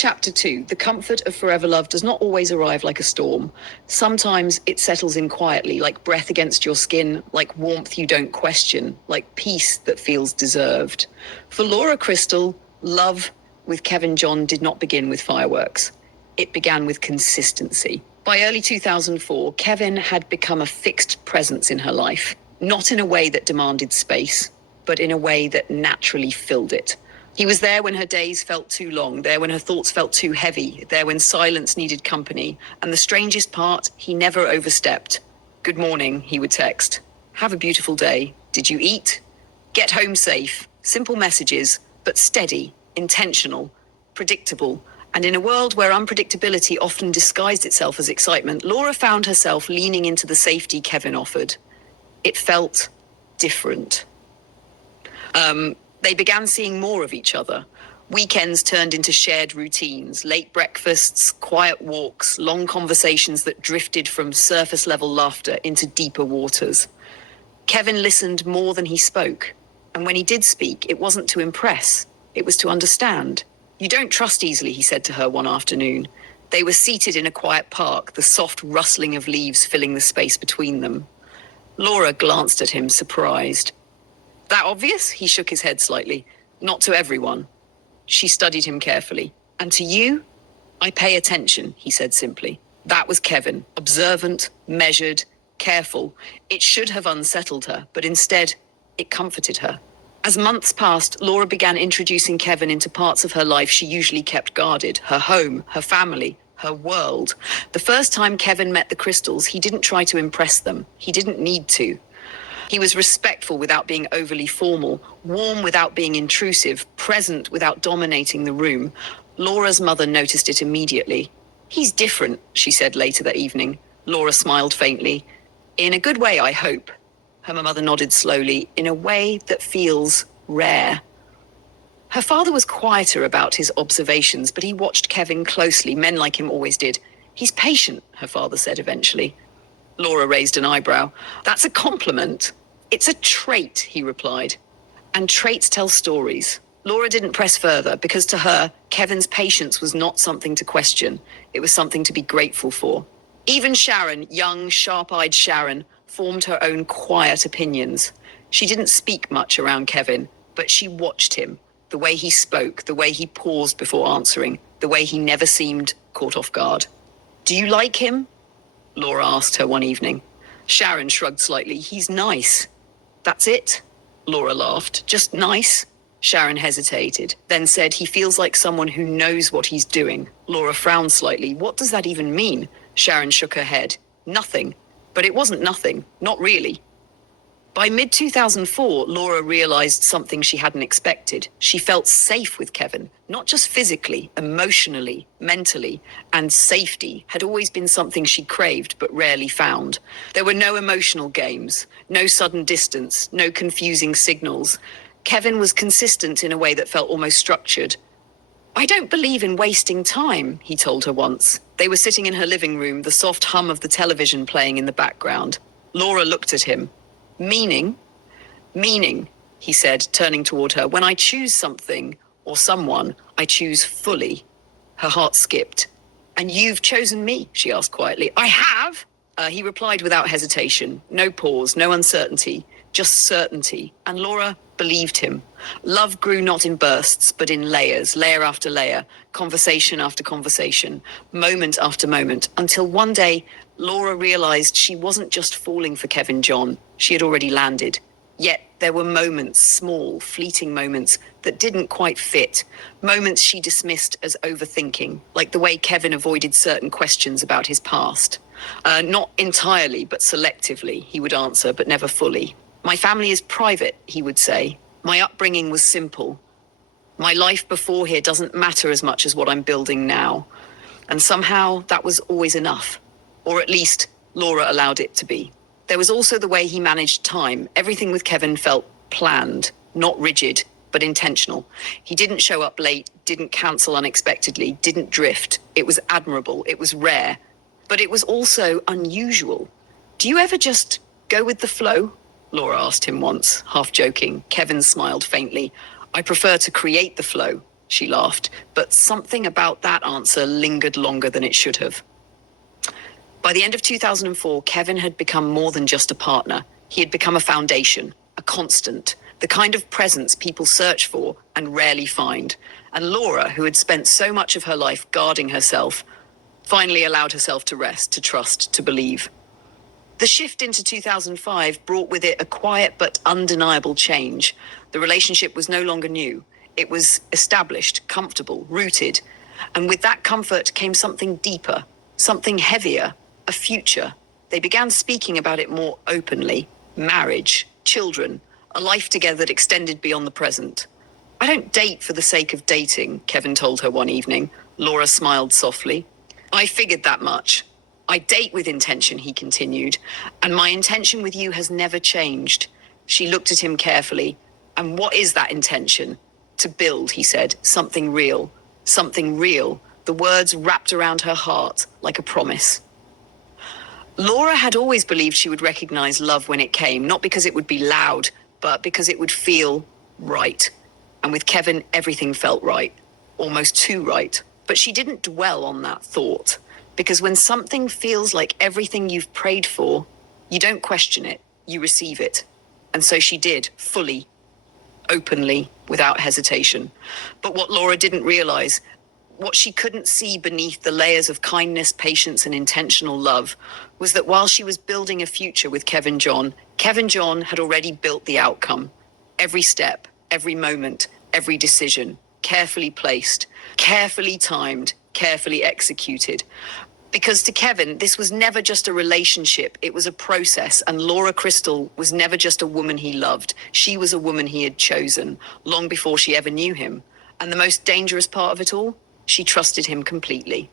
Chapter 2. The comfort of forever love does not always arrive like a storm. Sometimes it settles in quietly, like breath against your skin, like warmth you don't question, like peace that feels deserved. For Laura Crystal, love with Kevin John did not begin with fireworks. It began with consistency. By early 2004, Kevin had become a fixed presence in her life, not in a way that demanded space, but in a way that naturally filled it. He was there when her days felt too long, there when her thoughts felt too heavy, there when silence needed company. And the strangest part, he never overstepped. Good morning, he would text. Have a beautiful day. Did you eat? Get home safe. Simple messages, but steady, intentional, predictable. And in a world where unpredictability often disguised itself as excitement, Laura found herself leaning into the safety Kevin offered. It felt different. They began seeing more of each other. Weekends turned into shared routines, late breakfasts, quiet walks, long conversations that drifted from surface-level laughter into deeper waters. Kevin listened more than he spoke. And when he did speak, it wasn't to impress. It was to understand. You don't trust easily, he said to her one afternoon. They were seated in a quiet park, the soft rustling of leaves filling the space between them. Laura glanced at him, surprised. That obvious? He shook his head slightly. Not to everyone. She studied him carefully. And to you? I pay attention, he said simply. That was Kevin, observant, measured, careful. It should have unsettled her, but instead, it comforted her. As months passed, Laura began introducing Kevin into parts of her life she usually kept guarded. Her home, her family, her world. The first time Kevin met the Crystals, he didn't try to impress them. He didn't need to. He was respectful without being overly formal, warm without being intrusive, present without dominating the room. Laura's mother noticed it immediately. He's different, she said later that evening. Laura smiled faintly. In a good way, I hope. Her mother nodded slowly, in a way that feels rare. Her father was quieter about his observations, but he watched Kevin closely. Men like him always did. He's patient, her father said eventually. Laura raised an eyebrow. That's a compliment. It's a trait, he replied. And traits tell stories. Laura didn't press further because to her, Kevin's patience was not something to question. It was something to be grateful for. Even Sharon, young, sharp-eyed Sharon, formed her own quiet opinions. She didn't speak much around Kevin, but she watched him. The way he spoke, the way he paused before answering, the way he never seemed caught off guard. Do you like him? Laura asked her one evening. Sharon shrugged slightly. He's nice. That's it? Laura laughed. Just nice? Sharon hesitated, then said he feels like someone who knows what he's doing. Laura frowned slightly. What does that even mean? Sharon shook her head. Nothing. But it wasn't nothing. Not really. By mid-2004, Laura realized something she hadn't expected. She felt safe with Kevin, not just physically, emotionally, mentally, and safety had always been something she craved but rarely found. There were no emotional games, no sudden distance, no confusing signals. Kevin was consistent in a way that felt almost structured. I don't believe in wasting time, he told her once. They were sitting in her living room, the soft hum of the television playing in the background. Laura looked at him. Meaning? Meaning, he said, turning toward her. When I choose something or someone, I choose fully. Her heart skipped. And you've chosen me, she asked quietly. I have? He replied without hesitation. No pause, no uncertainty, just certainty. And Laura believed him. Love grew not in bursts, but in layers, layer after layer, conversation after conversation, moment after moment, until one day, Laura realized she wasn't just falling for Kevin John. She had already landed. Yet there were moments, small, fleeting moments, that didn't quite fit. Moments she dismissed as overthinking, like the way Kevin avoided certain questions about his past. Not entirely, but selectively, he would answer, but never fully. My family is private, he would say. My upbringing was simple. My life before here doesn't matter as much as what I'm building now. And somehow that was always enough. Or at least Laura allowed it to be. There was also the way he managed time. Everything with Kevin felt planned, not rigid, but intentional. He didn't show up late, didn't cancel unexpectedly, didn't drift. It was admirable, it was rare, but it was also unusual. Do you ever just go with the flow? Laura asked him once, half joking. Kevin smiled faintly. I prefer to create the flow, she laughed, but something about that answer lingered longer than it should have. By the end of 2004, Kevin had become more than just a partner. He had become a foundation, a constant, the kind of presence people search for and rarely find. And Laura, who had spent so much of her life guarding herself, finally allowed herself to rest, to trust, to believe. The shift into 2005 brought with it a quiet but undeniable change. The relationship was no longer new. It was established, comfortable, rooted. And with that comfort came something deeper, something heavier, a future. They began speaking about it more openly. Marriage, children, a life together that extended beyond the present. I don't date for the sake of dating, Kevin told her one evening. Laura smiled softly. I figured that much. I date with intention, he continued, and my intention with you has never changed. She looked at him carefully. And what is that intention? To build, he said, something real. Something real. The words wrapped around her heart like a promise. Laura had always believed she would recognize love when it came, not because it would be loud, but because it would feel right. And with Kevin, everything felt right, almost too right. But she didn't dwell on that thought, because when something feels like everything you've prayed for, you don't question it, you receive it. And so she did, fully, openly, without hesitation. But what Laura didn't realize, what she couldn't see beneath the layers of kindness, patience, and intentional love, was that while she was building a future with Kevin John had already built the outcome. Every step, every moment, every decision, carefully placed, carefully timed, carefully executed. Because to Kevin, this was never just a relationship, it was a process, and Laura Crystal was never just a woman he loved. She was a woman he had chosen, long before she ever knew him. And the most dangerous part of it all? She trusted him completely.